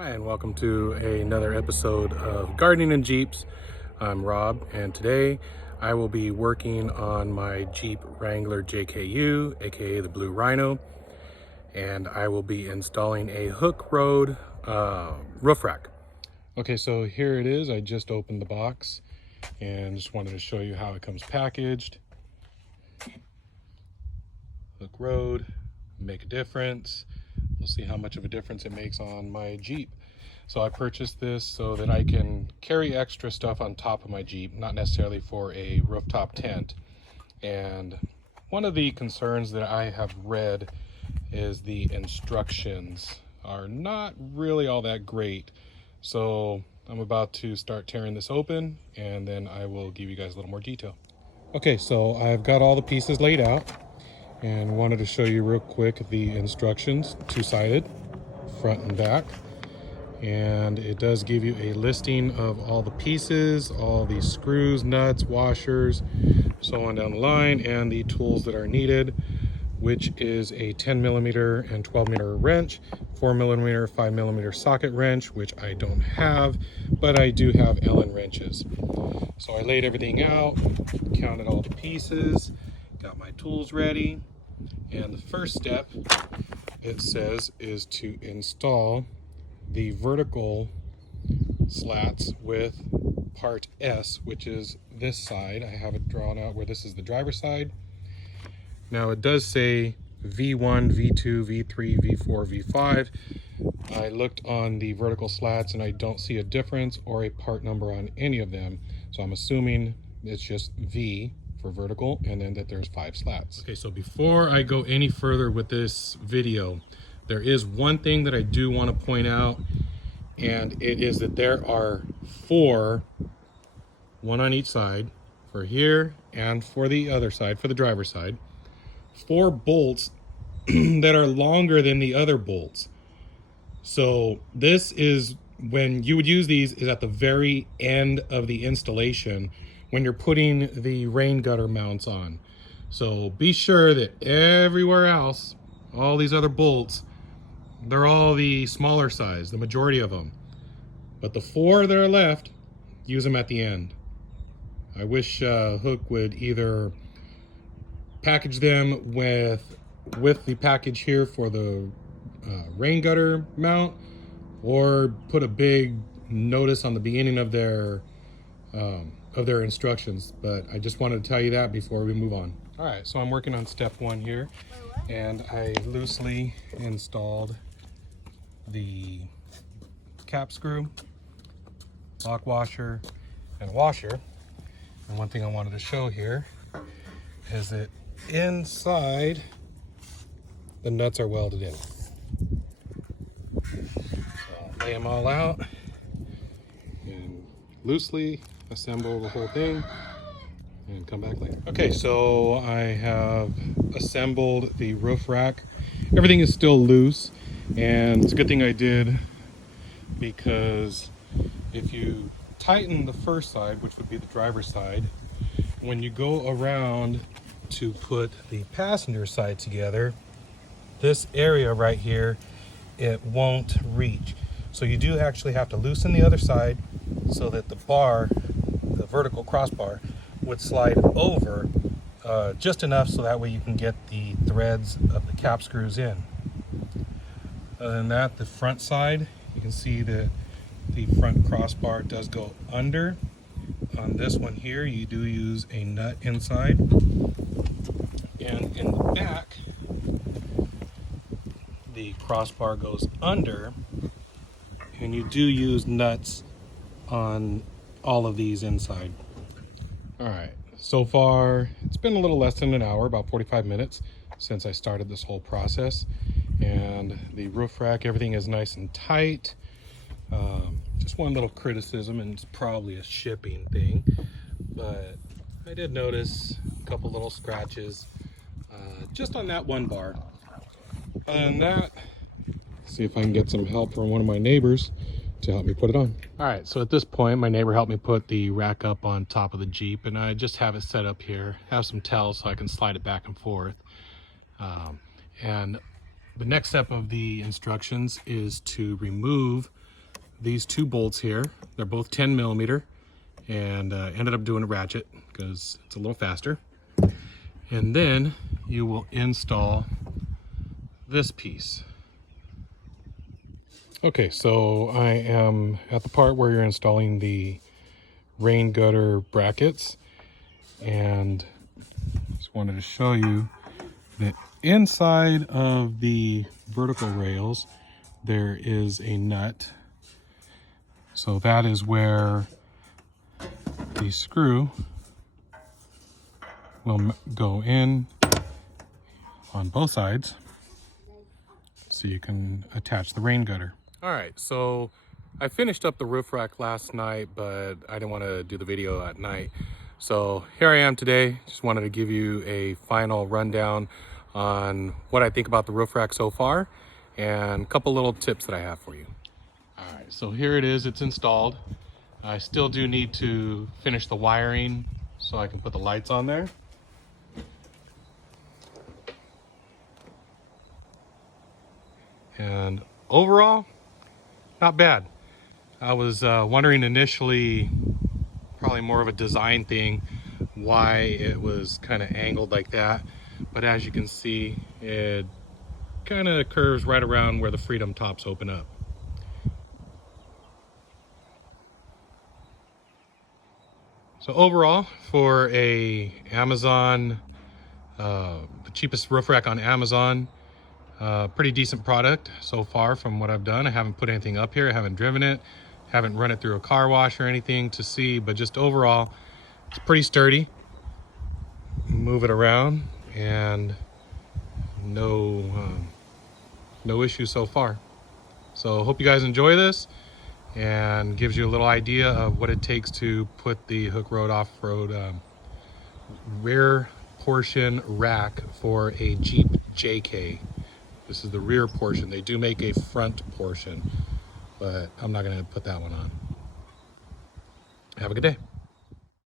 Hi, and welcome to another episode of Gardening and Jeeps. I'm Rob, and today I will be working on my Jeep Wrangler JKU, aka the Blue Rhino, and I will be installing a Hooke Road roof rack. Okay, so here it is. I just opened the box and just wanted to show you how it comes packaged. Hooke Road, make a difference. We'll see how much of a difference it makes on my Jeep. So I purchased this so that I can carry extra stuff on top of my Jeep, not necessarily for a rooftop tent. And one of the concerns that I have read is the instructions are not really all that great. So I'm about to start tearing this open, and then I will give you guys a little more detail. Okay, so I've got all the pieces laid out and wanted to show you real quick the instructions, two-sided, front and back. And it does give you a listing of all the pieces, all the screws, nuts, washers, so on down the line, and the tools that are needed, which is a 10mm and 12mm wrench, 4mm, 5mm socket wrench, which I don't have, but I do have Allen wrenches. So I laid everything out, counted all the pieces, got my tools ready, and the first step, it says, is to install the vertical slats with part S, which is this side. I have it drawn out where this is the driver's side. Now it does say V1, V2, V3, V4, V5. I looked on the vertical slats and I don't see a difference or a part number on any of them. So I'm assuming it's just V for vertical, and then that there's 5 slats. Okay, so before I go any further with this video, there is one thing that I do want to point out, and it is that there are 4, one on each side, for here and for the other side, for the driver's side, 4 bolts that are longer than the other bolts. So this is, when you would use these, is at the very end of the installation when you're putting the rain gutter mounts on. So be sure that everywhere else, all these other bolts, they're all the smaller size, the majority of them. But the 4 that are left, use them at the end. I wish Hooke would either package them with the package here for the rain gutter mount, or put a big notice on the beginning of their instructions. But I just wanted to tell you that before we move on. All right, so I'm working on step 1 here, and I loosely installed the cap screw, lock washer, and washer. And one thing I wanted to show here is that inside the nuts are welded in. So I'll lay them all out and loosely assemble the whole thing and come back later. Okay, so I have assembled the roof rack. Everything is still loose, and it's a good thing I did, because if you tighten the first side, which would be the driver's side, when you go around to put the passenger side together, this area right here, it won't reach. So you do actually have to loosen the other side so that the bar, the vertical crossbar, would slide over just enough so that way you can get the threads of the cap screws in. Other than that, the front side, you can see that the front crossbar does go under. On this one here, you do use a nut inside. And in the back, the crossbar goes under, and you do use nuts on all of these inside. All right, so far it's been a little less than an hour, about 45 minutes since I started this whole process. And the roof rack, everything is nice and tight. Just one little criticism, and it's probably a shipping thing, but I did notice a couple little scratches just on that one bar. Other than that, see if I can get some help from one of my neighbors to help me put it on. All right, so at this point, my neighbor helped me put the rack up on top of the Jeep, and I just have it set up here, have some towels so I can slide it back and forth. And the next step of the instructions is to remove these two bolts here. They're both 10 millimeter, and ended up doing a ratchet because it's a little faster. And then you will install this piece. Okay, so I am at the part where you're installing the rain gutter brackets, and just wanted to show you that inside of the vertical rails there is a nut. So that is where the screw will go in on both sides, so you can attach the rain gutter. All right, so I finished up the roof rack last night, but I didn't want to do the video at night. So here I am today. Just wanted to give you a final rundown on what I think about the roof rack so far and a couple little tips that I have for you. All right, so here it is, it's installed. I still do need to finish the wiring so I can put the lights on there. And overall, not bad. I was wondering initially, probably more of a design thing, why it was kind of angled like that. But as you can see, it kind of curves right around where the Freedom tops open up. So overall, for a Amazon, the cheapest roof rack on Amazon, pretty decent product so far from what I've done. I haven't put anything up here, I haven't driven it, haven't run it through a car wash or anything to see, but just overall, it's pretty sturdy. Move it around and no issues so far. So hope you guys enjoy this, and gives you a little idea of what it takes to put the Hooke Road off-road rear portion rack for a Jeep JK. This is the rear portion. They do make a front portion, but I'm not going to put that one on. Have a good day.